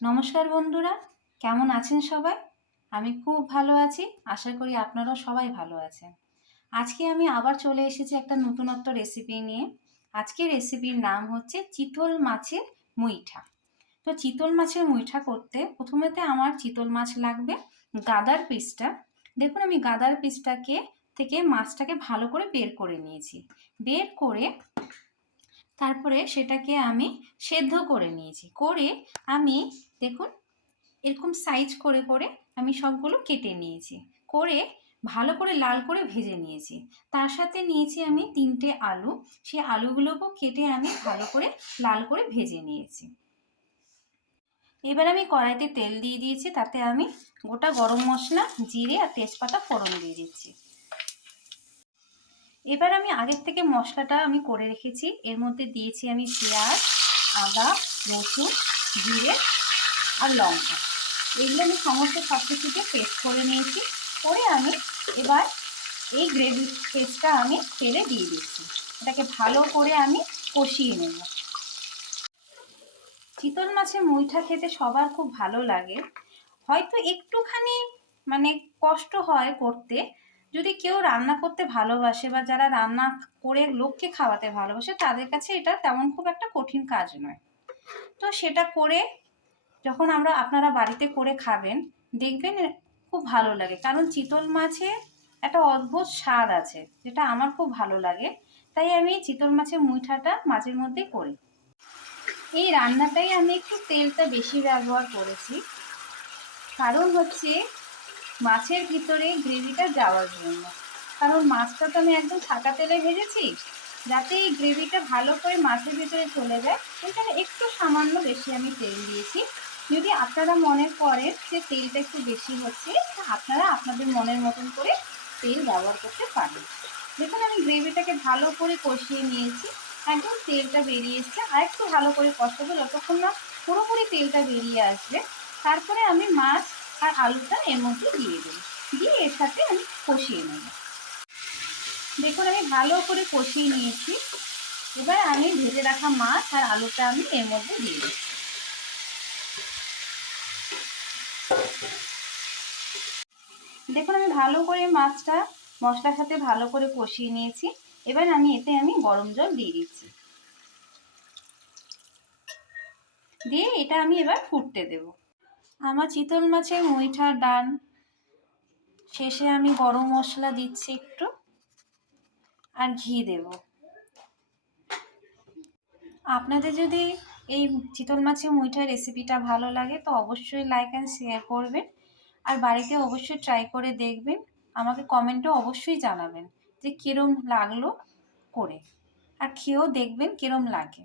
নমস্কার বন্ধুরা, কেমন আছেন সবাই? আমি খুব ভালো আছি। আশা করি আপনারাও সবাই ভালো আছেন। আজকে আমি আবার চলে এসেছি একটা নতুনত্ব রেসিপি নিয়ে। আজকের রেসিপির নাম হচ্ছে চিতল মাছের মুইঠা। তো চিতল মাছের মুইঠা করতে প্রথমেতে আমার চিতল মাছ লাগবে গাদার পিসটা। দেখুন আমি গাদার পিসটাকে থেকে মাছটাকে ভালো করে বের করে নিয়েছি। বের করে তারপরে সেটাকে আমি সেদ্ধ করে নিয়েছি। করে আমি দেখুন এরকম সাইজ করে করে আমি সবগুলো কেটে নিয়েছি। করে ভালো করে লাল করে ভেজে নিয়েছি। তার সাথে নিয়েছি আমি 3টে আলু। সেই আলুগুলোকেও কেটে আমি ভালো করে লাল করে ভেজে নিয়েছি। এবার আমি কড়াইতে তেল দিয়ে দিয়েছি, তাতে আমি গোটা গরম মশলা, জিরে আর তেজপাতা ফোড়ন দিয়ে দিচ্ছি। এবার আমি আগের থেকে মশলাটা আমি করে রেখেছি, এর মধ্যে দিয়েছি আমি পেঁয়াজ, আদা, রসুন, জিরে আর লঙ্কা। এগুলো আমি সমস্ত সব কিছুকে পেস্ট করে নিয়েছি। করে আমি এবার এই গ্রেভি পেস্টটা আমি তেলে দিয়ে দিচ্ছি। এটাকে ভালো করে আমি কষিয়ে নেব। চিতল মাছের মুইঠা খেতে সবার খুব ভালো লাগে। হয়তো একটুখানি কষ্ট হয় করতে, যদি কেউ রান্না করতে ভালোবাসে বা যারা রান্না করে লোককে খাওয়াতে ভালোবাসে তাদের কাছে এটা তেমন খুব একটা কঠিন কাজ নয়। তো সেটা করে যখন আপনারা বাড়িতে করে খাবেন, দেখবেন খুব ভালো লাগে। কারণ চিতল মাছে একটা অদ্ভুত স্বাদ আছে, যেটা আমার খুব ভালো লাগে। তাই আমি চিতল মাছের মুইঠাটা মাঝে মধ্যে করি। এই রান্নাটাই আমি একটু তেলটা বেশি ব্যবহার করেছি, কারণ হচ্ছে মাছের ভিতরে গ্রেভিটা যাওয়ার জন্য। কারণ মাছটা তো আমি একদম ছাকা তেলে ভেজেছি, যাতে এই গ্রেভিটা ভালো করে মাছের ভিতরে চলে যায়। এখানে একটু সামান্য বেশি আমি তেল দিয়েছি। যদি আপনারা মনে করেন যে তেলটা একটু বেশি হচ্ছে, আপনারা আপনাদের মনের মতন করে তেল ব্যবহার করতে পারেন। দেখুন আমি গ্রেভিটাকে ভালো করে কষিয়ে নিয়েছি, একদম তেলটা বেরিয়ে এসছে। আর একটু ভালো করে কষাবো, যতক্ষণ না পুরোপুরি তেলটা বেরিয়ে আসবে। তারপরে আমি মাছ আর আলুটা এর মধ্যে দিয়ে দেবো, দিয়ে এর সাথে আমি কষিয়ে নেব। দেখুন আমি ভালো করে কষিয়ে নিয়েছি। এবার আমি ভেজে রাখা মাছ আর আলুটা আমি এর মধ্যে দিয়ে দেবো। দেখুন আমি ভালো করে মাছটা মশলার সাথে ভালো করে কষিয়ে নিয়েছি। এবার এতে আমি গরম জল দিয়ে দিচ্ছি, দিয়ে এটা আমি এবার ফুটতে দেব। আমার চিতল মাছের মুইঠার ডান শেষে আমি গরম মশলা দিচ্ছি একটু, আর ঘি দেব। আপনাদের যদি এই চিতল মাছের মুইঠার রেসিপিটা ভালো লাগে তো অবশ্যই লাইক অ্যান্ড শেয়ার করবেন, আর বাড়িতে অবশ্যই ট্রাই করে দেখবেন। আমাকে কমেন্টে অবশ্যই জানাবেন যে কিরম লাগলো করে, আর খেয়েও দেখবেন কিরম লাগে।